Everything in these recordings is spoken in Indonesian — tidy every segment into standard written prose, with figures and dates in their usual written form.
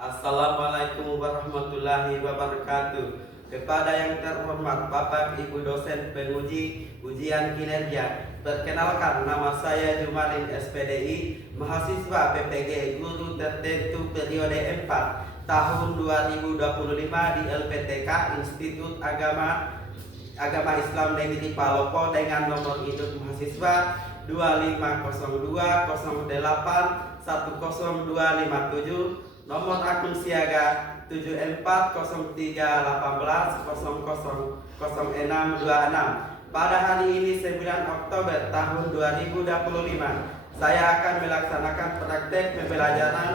Assalamualaikum warahmatullahi wabarakatuh. Kepada yang terhormat Bapak Ibu dosen penguji ujian kinerja, perkenalkan nama saya Jumalin SPDI, mahasiswa PPG Guru Tertentu periode 4 tahun 2025 di LPTK Institut Agama Islam Negeri Palopo dengan nomor induk mahasiswa 25020810257, nomor akun siaga 740318000626. Pada hari ini 9 Oktober tahun 2025, saya akan melaksanakan praktek pembelajaran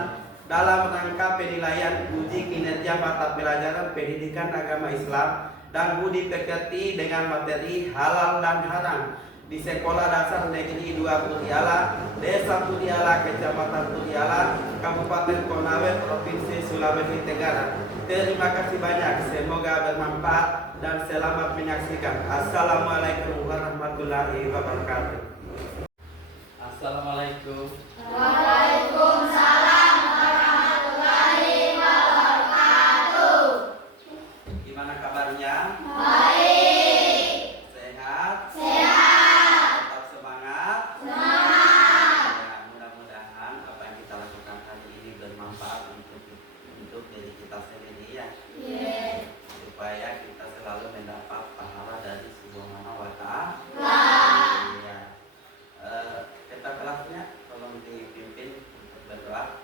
dalam rangka penilaian uji kinerja mata pelajaran pendidikan agama Islam dan budi pekerti dengan materi halal dan haram di Sekolah Dasar Negeri 2 Puriala, Desa Puriala, Kecamatan Puriala, Kabupaten Konawe, Provinsi Sulawesi Tenggara. Terima kasih banyak, semoga bermanfaat dan selamat menyaksikan. Assalamualaikum warahmatullahi wabarakatuh. Assalamualaikum. Waalaikumsalam warahmatullahi wabarakatuh. Gimana kabarnya? Baik. Sehat? Sehat. Tetap semangat? Semangat. Ya, mudah-mudahan apa yang kita lakukan hari ini bermanfaat untuk diri kita sendiri ya. Yes. Supaya kita selalu mendapat pahala dari Subhanahu wa Ta'ala. Ya. Kita kelasnya tolong dipimpin untuk berdoa.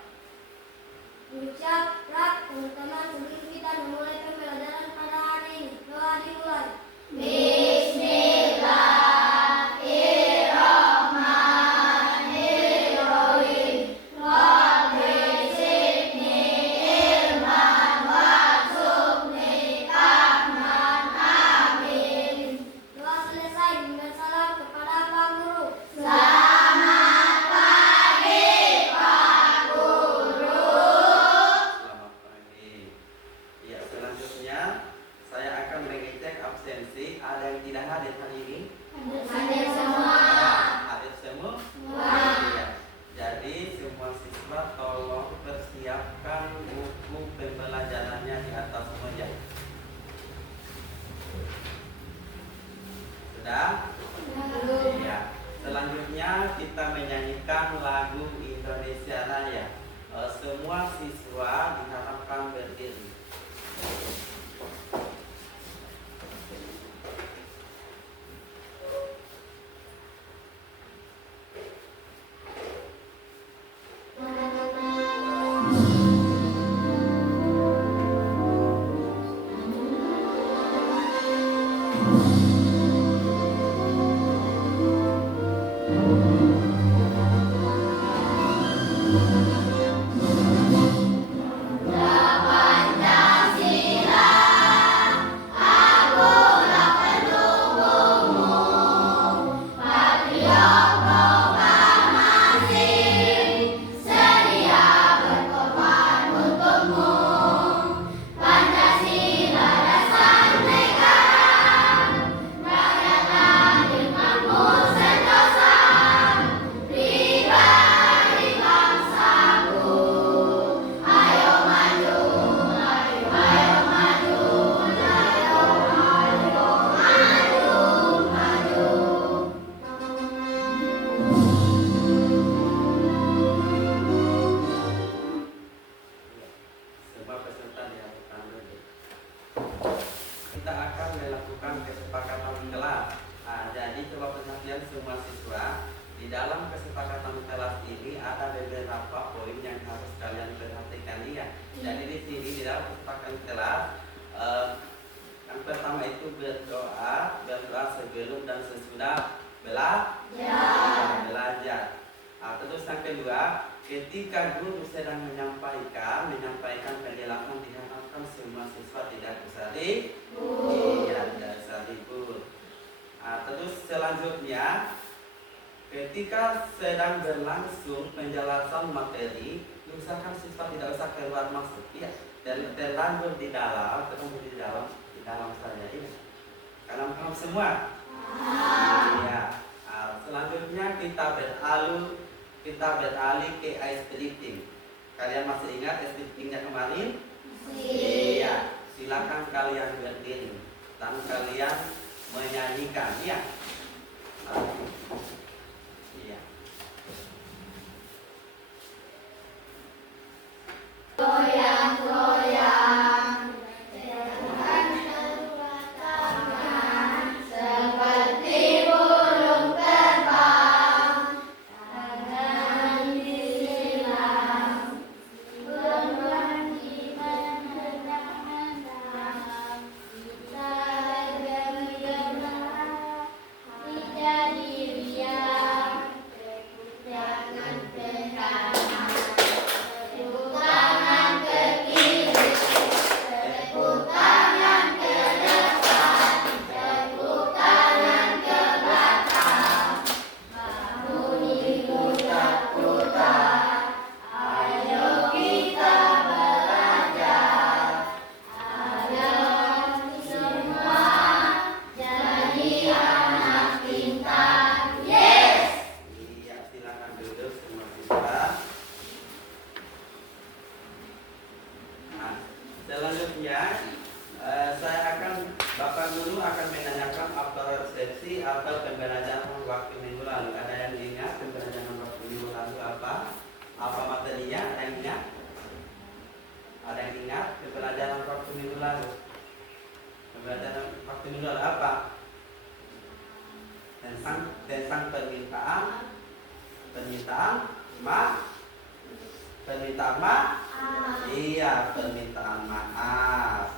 Ucaplah teman-teman sebelum kita memulai pembelajaran pada hari ini. Doa dimulai. Bismillahirrahmanirrahim. Rabbi zidni ilman warzuqni fahman. Amin. Doa selesai dengan salam kepada Pak Guru. Selamat pagi Pak Guru. Selamat pagi. Ya, selanjutnya saya akan mengecek absensi. Ada yang tidak hadir hari ini? Hadir semua. Hadir semua? Wah. Iya. Jadi semua siswa tolong persiapkan buku pembelajarannya di atas meja. Sudah? Iya. Selanjutnya kita menyanyikan lagu Indonesia Raya. Semua siswa diharapkan berdiri. Pancasila, akulah pendukungmu, patriot proklamasi, sedia berkorban untukmu. Pancasila dasar negara, rakyat adil makmur sentosa, pribadi bangsaku. Ayo maju, ayo maju, ayo maju. Semua peserta diharapkan berdiri. Kita akan melakukan kesepakatan kelas. Jadi coba perhatian semua siswa. Di dalam kesepakatan kelas ini ada beberapa poin yang harus kalian perhatikan ya. Jadi di sini di dalam kesepakatan kelas, yang pertama itu berdoa sebelum dan sesudah belajar. Terus yang kedua, ketika guru sedang menyampaikan penjelasan diharapkan semua siswa tidak usah tidak usah libur. Terus selanjutnya, ketika sedang berlangsung penjelasan materi, usahakan siswa tidak usah keluar masuk, ya, dan terlanjur di dalam saja, ya. Kalian paham semua? Ya. Selanjutnya kita beralih ke ice drifting. Kalian masih ingat ice driftingnya kemarin? bersalin? Iya. Silakan kalian berdiri dan kalian menyanyikan, ya. Iya. Goyang-goyang, dengan sebuah tangan, seperti burung terbang, tangan disilang, berwangi menendang-nendang, kita bergema, hati jadi riang, tepuk tangan ke kanan, tepuk tangan ke kiri, tepuk tangan ke depan, tepuk tangan ke belakang, bahu diputar-putar, ayo kita belajar, ayo semua jadi anak pintar. Yes! Iya, silakan duduk semua siswa. Nah, selanjutnya Bapak Guru akan menanyakan apa resepsi atau pembelajaran waktu minggu lalu. Ada yang ingat pembelajaran waktu minggu lalu apa? Apa materinya? Ada yang ingat? Ada yang ingat pembelajaran waktu minggu lalu? Pembelajaran waktu minggu lalu apa? Tentang permintaan maaf. Iya, permintaan maaf.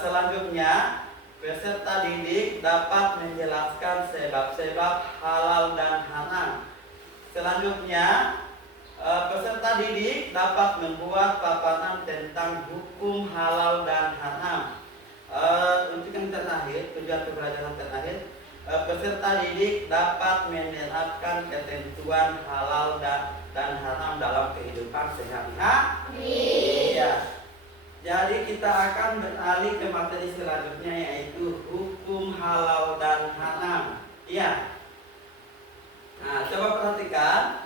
Selanjutnya, peserta didik dapat menjelaskan sebab-sebab halal dan haram. Selanjutnya, peserta didik dapat membuat paparan tentang hukum halal dan haram. Untuk yang terakhir, tujuan pembelajaran terakhir, peserta didik dapat menerapkan ketentuan halal dan haram dalam kehidupan sehari-hari. Iya. Jadi kita akan beralih ke materi selanjutnya, yaitu hukum halal dan haram. Iya. Nah, coba perhatikan.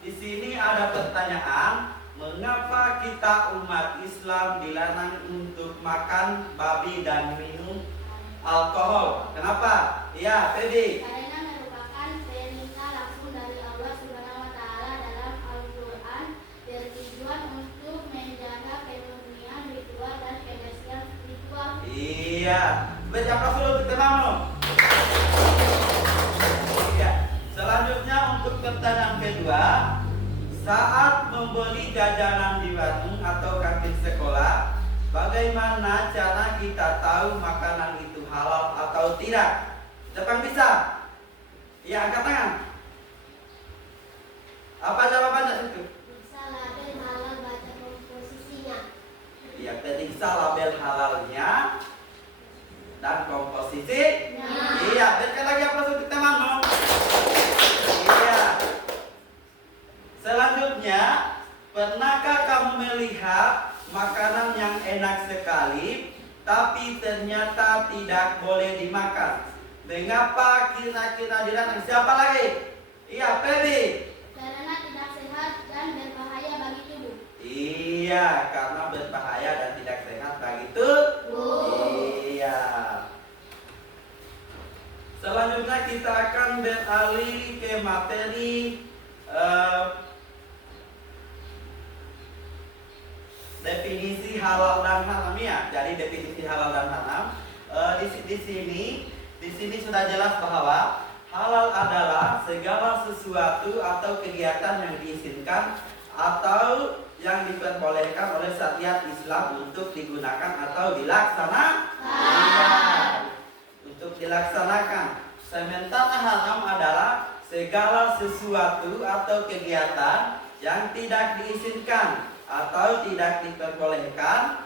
Di sini ada pertanyaan, mengapa kita umat Islam dilarang untuk makan babi dan minum alkohol? Kenapa? Iya, Feby. Karena merupakan perintah langsung dari Allah Subhanahu wa Ta'ala dalam Al-Quran, bertujuan untuk menjaga kemurnian ritual dan kebersihan spiritual. Iya. Baca dulu kita mau. Iya. Selanjutnya untuk pertanyaan kedua, saat membeli jajanan di warung atau kantin sekolah, bagaimana cara kita tahu makanan itu halal atau tidak? Siapa bisa? Ya, angkat tangan. Apa jawabannya itu? Bisa label halal, baca komposisinya. Ya, periksa label halalnya dan komposisi. Iya, berikan lagi apa untuk teman-teman? Iya. Selanjutnya, pernahkah kamu melihat makanan yang enak sekali, tapi ternyata tidak boleh dimakan? Mengapa kira-kira dilarang? Siapa lagi? Iya, Feby. Karena tidak sehat dan berbahaya bagi tubuh. Iya, karena berbahaya dan tidak sehat bagi tubuh. Iya. Selanjutnya kita akan beralih ke materi definisi halal dan haram, ya. Jadi definisi halal dan haram di sini sudah jelas bahwa halal adalah segala sesuatu atau kegiatan yang diizinkan atau yang diperbolehkan oleh syariat Islam untuk digunakan atau dilaksanakan. Untuk dilaksanakan. Sementara haram adalah segala sesuatu atau kegiatan yang tidak diizinkan atau tidak diperbolehkan,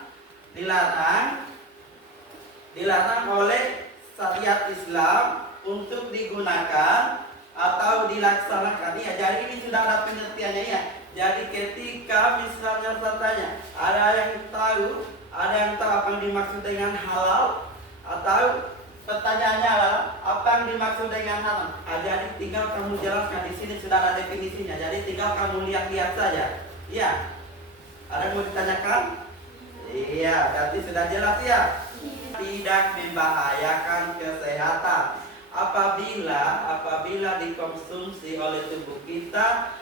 dilarang oleh syariat Islam untuk digunakan atau dilaksanakan. Ya, jadi ini sudah ada pengertiannya, ya. Jadi ketika misalnya katanya ada yang tahu apa yang dimaksud dengan halal, atau pertanyaannya adalah apa yang dimaksud dengan haram. Jadi tinggal kamu jelaskan, di sini sudah ada definisinya. Jadi tinggal kamu lihat-lihat saja. Ya. Ada yang mau ditanyakan? Iya, berarti sudah jelas ya. Tidak membahayakan kesehatan. Apabila dikonsumsi oleh tubuh kita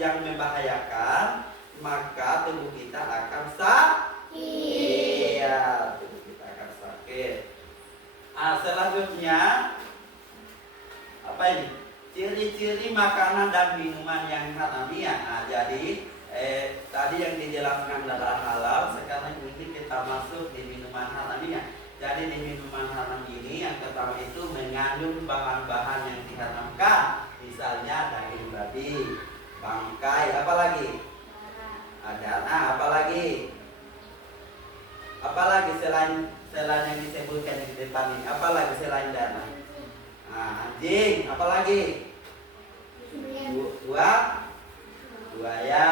yang membahayakan, maka tubuh kita akan sakit. Iya, tubuh kita akan sakit. Selanjutnya apa ini? Ciri-ciri makanan dan minuman yang halal. Jadi tadi yang dijelaskan adalah halal. Sekarang ini kita masuk di minuman halal. Jadi di minuman haram ini yang pertama itu mengandung bahan-bahan yang diharamkan, misalnya daging babi, bangkai, apalagi? Apalagi? Apalagi selain yang disebutkan di depan ini? Apalagi selain darah? Anjing, apalagi? Buaya.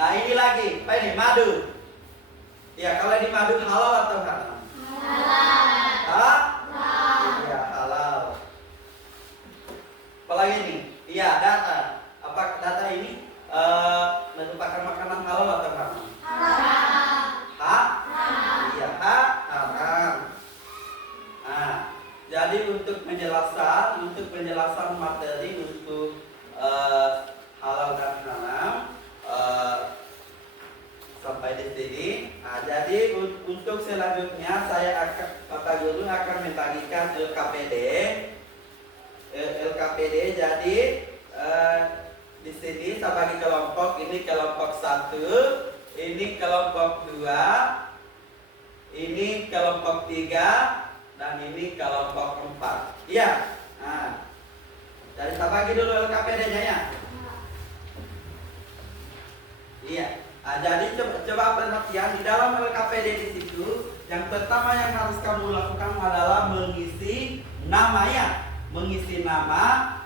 Ini lagi, apa ini? Madu. Ya, kalau di madu halal atau haram? Halal. Iya, halal. Apalagi ini? Iya, data. Apa data ini merupakan makanan halal atau haram? Haram. Iya, haram. Jadi untuk penjelasan materi untuk halal dan haram sampai di sini. Jadi untuk selanjutnya Bapak Guru akan membagikan LKPD. Jadi di sini saya bagi kelompok. Ini kelompok 1, ini kelompok 2, ini kelompok 3, dan ini kelompok 4. Iya. Jadi saya bagi dulu LKPD-nya ya. Iya. Jadi coba perhatian di dalam LKPD di situ. Yang pertama yang harus kamu lakukan adalah mengisi nama ya. Mengisi nama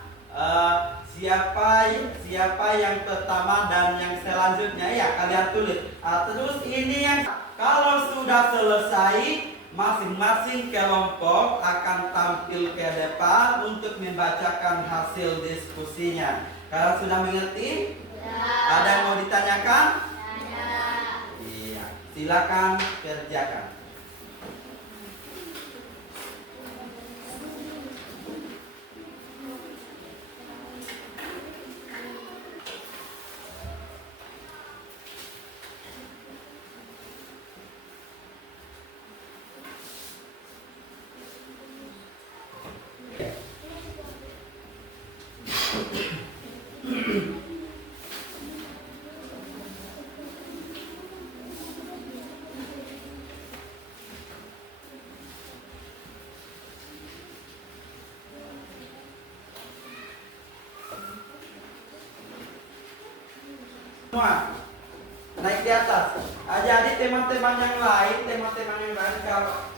siapa yang pertama dan yang selanjutnya ya kalian tulis. Terus ini yang kalau sudah selesai masing-masing kelompok akan tampil ke depan untuk membacakan hasil diskusinya. Kalian sudah mengerti? Ada yang mau ditanyakan? Iya, silakan kerjakan. Semua naik di atas. Jadi teman-teman yang lain,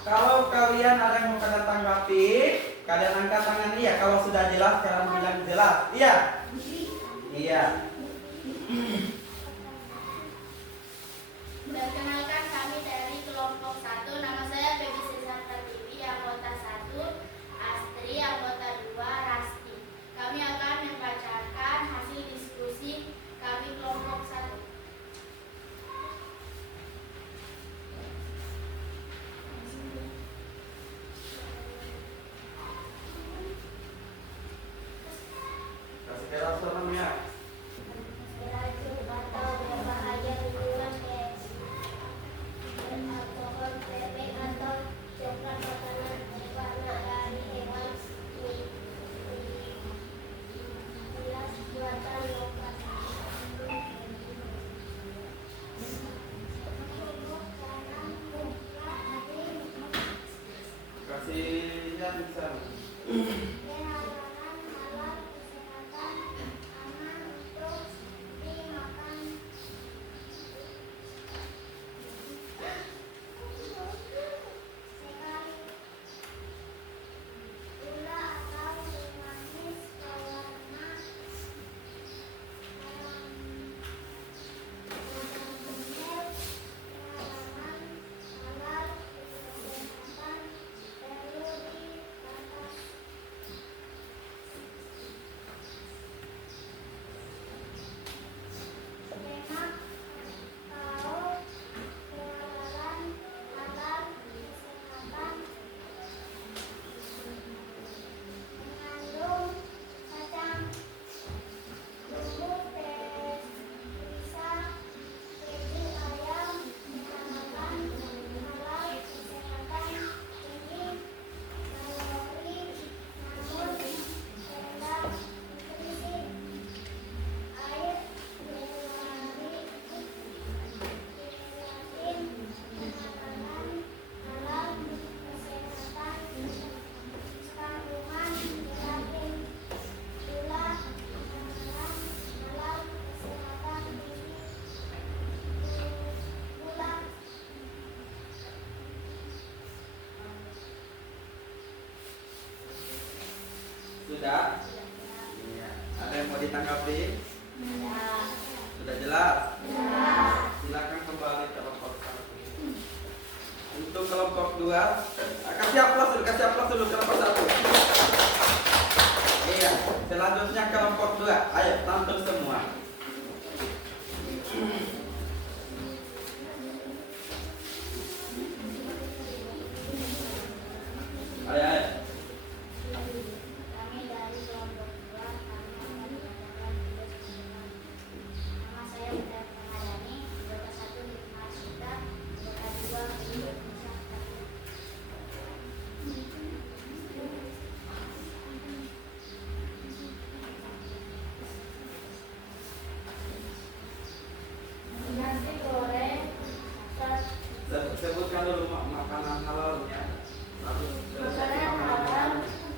kalau kalian ada yang mau kalian tanggapi, kalian angkat tangan iya. Kalau sudah jelas kalian bilang jelas. Iya. Iya. Perkenalkan, kami dari kelompok 1. Nama saya Feby Cesar Pertiwi, anggota 1, Astri, anggota 2, Rasti. Kami akan membacakan hasil diskusi kami kelompok 1. Kasih kelas namanya. Beracun atau berbahaya minuman es, alkohol, bebek atau coklat, makanan berwarna dari hewan, gelas buatan lokal. Kasih yang bisa. Makanan halal, kesehatan, aman untuk dimakan. Sekali gula atau manis pewarna pengalaman halal, kesehatan perlu dibatasi. Sudah? Iya. Ada yang mau ditanggapi? Ya. Sudah jelas? Ya. Silakan kembali ke kelompok 1. Untuk kelompok 2, kasih aplaus dulu kelompok 1. Iya, selanjutnya kelompok 2. Ayo, tampil semua. Ayo. Kami dari kelompok 2, kami akan mengadakan tugas bersama. Nama saya Butet Ramadhani, anggota 1 Hikmah Asyita, anggota 2 Indonesia Pertanian. Nasi goreng, Sebutkan dulu makanan halalnya.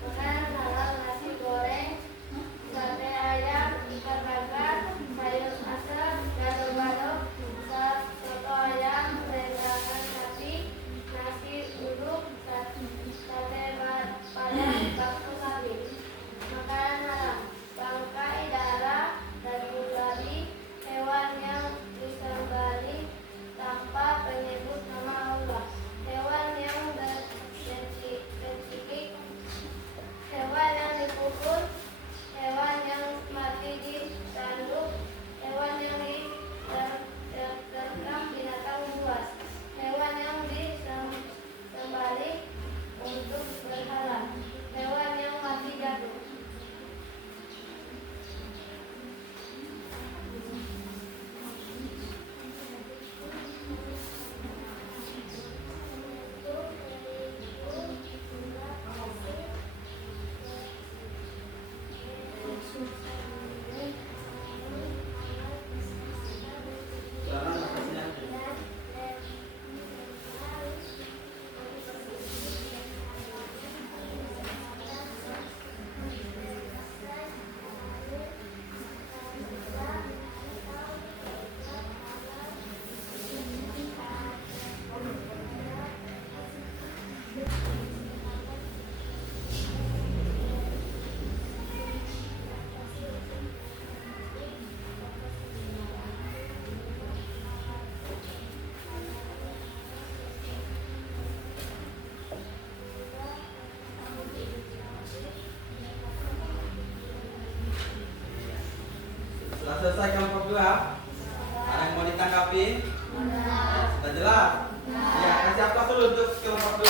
makanan halal nasi goreng, sate ayam, ikan bakar, sayur asam, gado-gado, soto ayam, rendangan sapi, nasi uduk, sate padang, bakso sapi. Makanan haram, bangkai, darah, daging babi, hewan yang disembelih tanpa penyebut nama Allah, hewan yang bercicik, hewan yang dipukul, hewan yang mati di tanduk, hewan yang diterkam binatang buas, hewan yang disembelih untuk berhala, hewan yang mati jatuh. Silakan atasnya. Sudah selesai kelompok 2? Ada yang mau ditanggapi? Sudah jelas? Ya, kasih aplaus dulu untuk kelompok 2.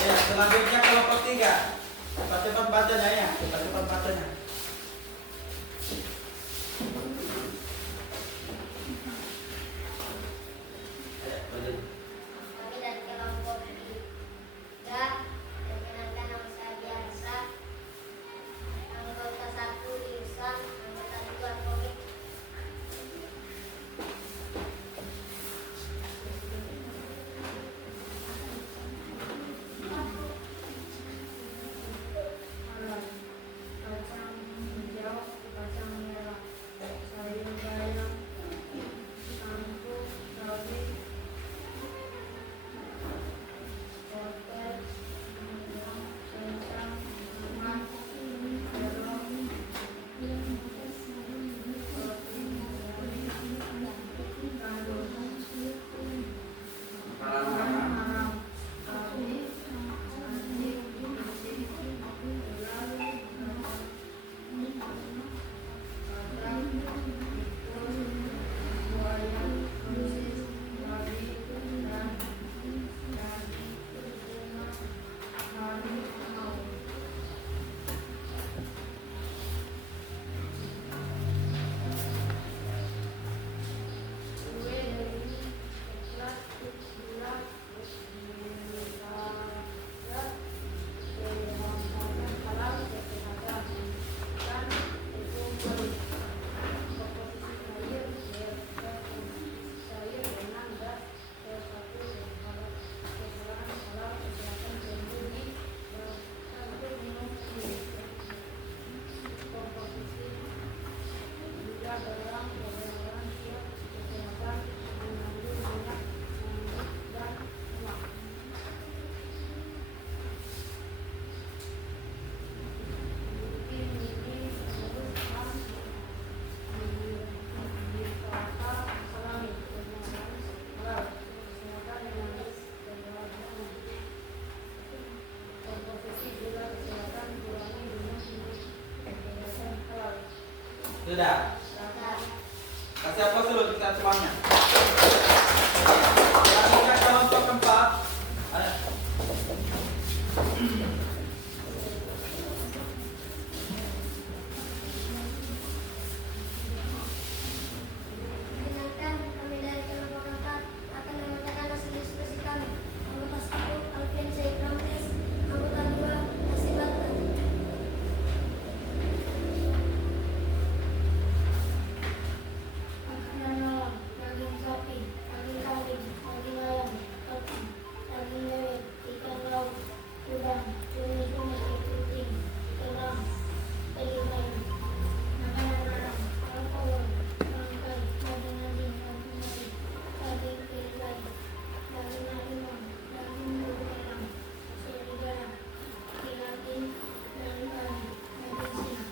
Ya, selanjutnya kelompok 3. Cepat-cepat bacanya ya, cepat-cepat bacanya. Ayo, lanjut. Kami dari kelompok 3, perkenalkan nama saya Biasa, anggota 1 Irsan, anggota 2 Komik. Halo, selamat Sudah. Kasih apa dulu kita semuanya. Selanjutnya kelompok keempat. Perkenalkan, kami dari kelompok 4 akan membacakan hasil diskusi kami. Anggota 1, Alfian Syed Ramesh. Anggota 2, Nasib Bakar. Makanan malam, daging sapi, daging kambing, daging ayam, roti, daging lele, ikan laut, udang, cumi-cumi, kepiting, kerang, daging kayu. Makanan malam, alkohol, bangkai, daging anjing, daging sapi, daging kedelai, daging harimau, daging bulu ayam, serigala, gelatin, daging kambing, daging singa.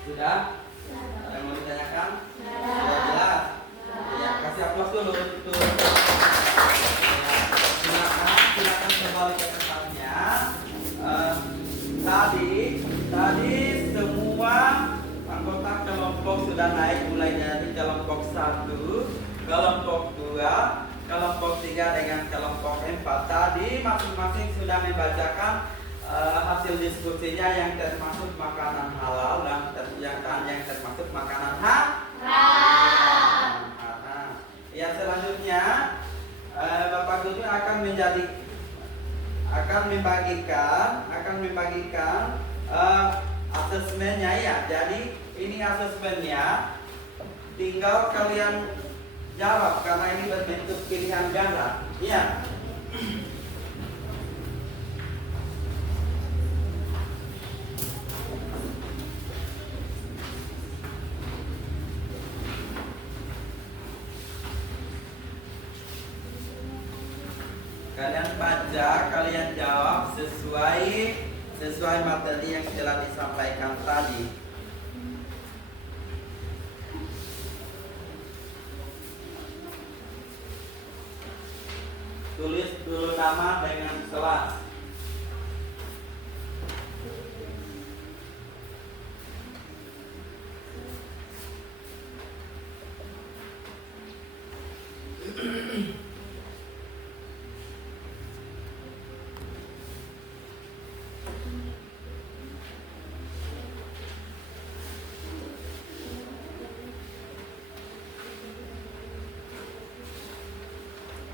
Sudah? Ada yang mau ditanyakan? Sudah jelas? Ya, kasih aplaus dulu untuk silakan kembali ke tempatnya. Tadi semua anggota kelompok sudah naik mulai dari kelompok 1, kelompok 2, kelompok 3 dengan kelompok 4. Tadi masing-masing sudah membacakan hasil diskusinya yang termasuk makanan halal dan yang termasuk makanan haram. Ya, selanjutnya Bapak Guru akan membagikan asesmennya ya. Jadi ini asesmennya, tinggal kalian jawab karena ini berbentuk pilihan ganda. Iya. Kalian baca, kalian jawab sesuai materi yang telah disampaikan tadi. Tulis dulu nama dengan kelas.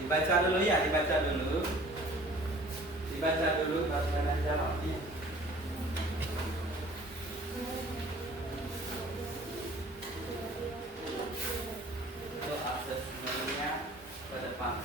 Dibaca dulu ya, dibaca dulu baru kalian jawab. Itu asesmennya ke depan.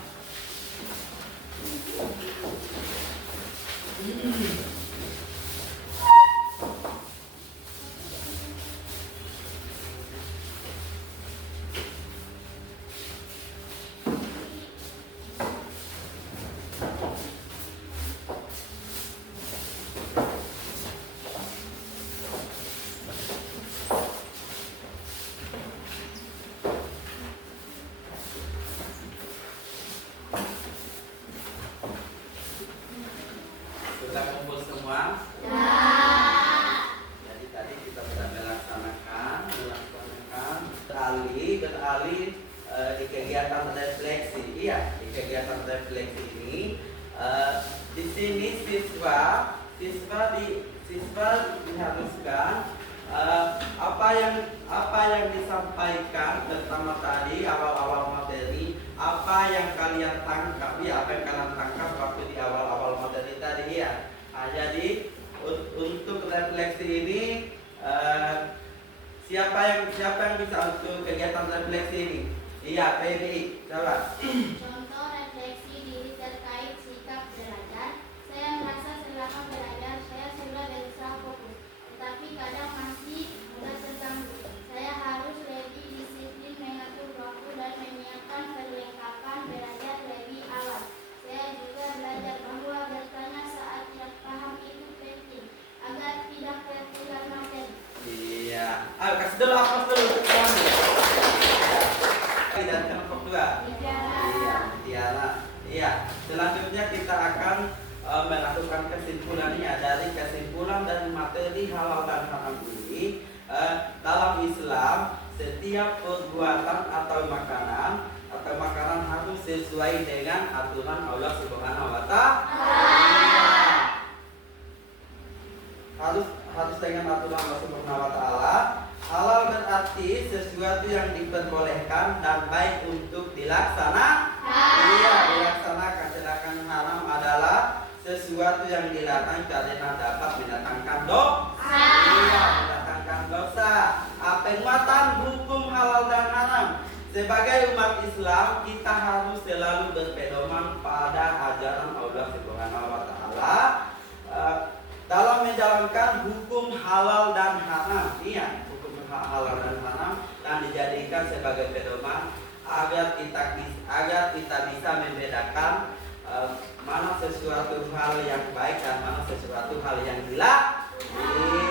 Sudah kumpul semua? Jadi tadi kita sudah beralih di kegiatan refleksi. Iya, di kegiatan refleksi ini di sini siswa diharuskan apa yang disampaikan pertama tadi awal-awal materi, apa yang kalian tangkap ya, apa yang kalian tangkap waktu di awal-awal materi tadi ya. Jadi untuk refleksi ini siapa yang bisa untuk kegiatan refleksi ini? Iya, PBI, coba. Contoh refleksi diri terkait sikap belajar, Ayo kasih dulu aplaus dulu. Dan kelompok 2. Iya, Tiara. Iya. Selanjutnya kita akan melakukan kesimpulannya. Dari kesimpulan dari materi halal dan haram ini, dalam Islam setiap perbuatan atau makanan harus sesuai dengan aturan Allah Subhanahu wa Ta'ala. Harus dengan aturan Allah Subhanahu wa Ta'ala. Halal berarti sesuatu yang diperbolehkan dan baik untuk dilaksanakan. Iya, dilaksanakan. Sedangkan haram adalah sesuatu yang dilarang karena dapat mendatangkan dosa. Iya, mendatangkan dosa. Penguatan hukum halal dan haram. Sebagai umat Islam, kita harus selalu berpedoman pada ajaran Allah Subhanahu wa Ta'ala dalam menjalankan hukum halal dan haram. Iya, hukum halal dan haram, dan dijadikan sebagai pedoman agar kita bisa membedakan mana sesuatu hal yang baik dan mana sesuatu hal yang dilarang.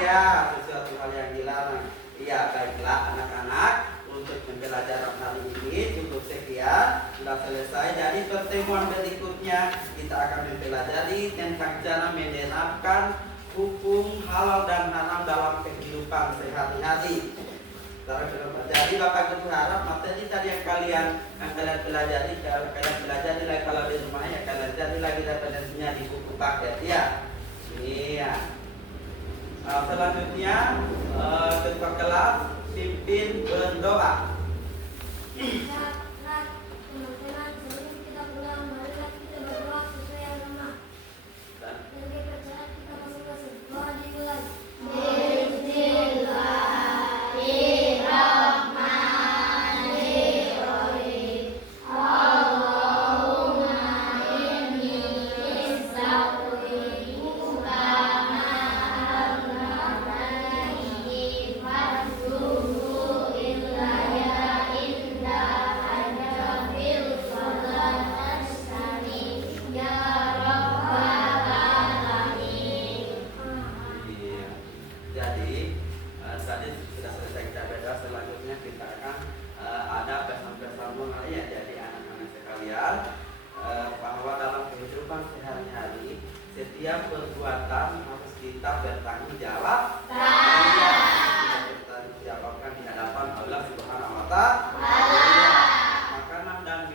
Iya, sesuatu hal yang dilarang. Iya, baiklah anak-anak, untuk pembelajaran hari ini cukup sekian, sudah selesai. Jadi pertemuan berikutnya kita akan mempelajari tentang cara menerapkan hukum halal dan haram dalam kehidupan sehari-hari. Jadi Bapak Guru harap materi tadi yang kalian pelajari, kalian pelajari lagi kalau di rumah ya, kalian pelajari lagi referensinya di buku paket ya. Iya. Selanjutnya ketua kelas pimpin berdoa. Teman-teman, sebelum kita pulang, marilah kita berdoa sesuai agama. Dan kepercayaan kita masing-masing. Doa dimulai. Tadi sudah selesai kita baca. Selanjutnya kita akan ada pesan-pesan moral ya. Jadi anak-anak sekalian, bahwa dalam kehidupan sehari-hari setiap perbuatan harus kita bertanggung jawab. Iya, kita bertanggung jawabkan di hadapan Allah Subhanahu wa Ta'ala. Makanan dan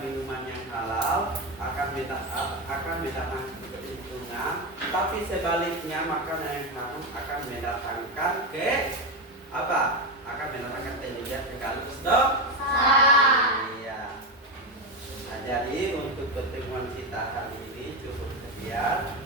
minuman yang halal akan mendatangkan keuntungan, tapi sebaliknya makanan yang haram akan mendatangkan akan mendatangkan kerugian sekaligus dosa. Iya. Nah, jadi untuk pertemuan kita hari ini cukup sekian.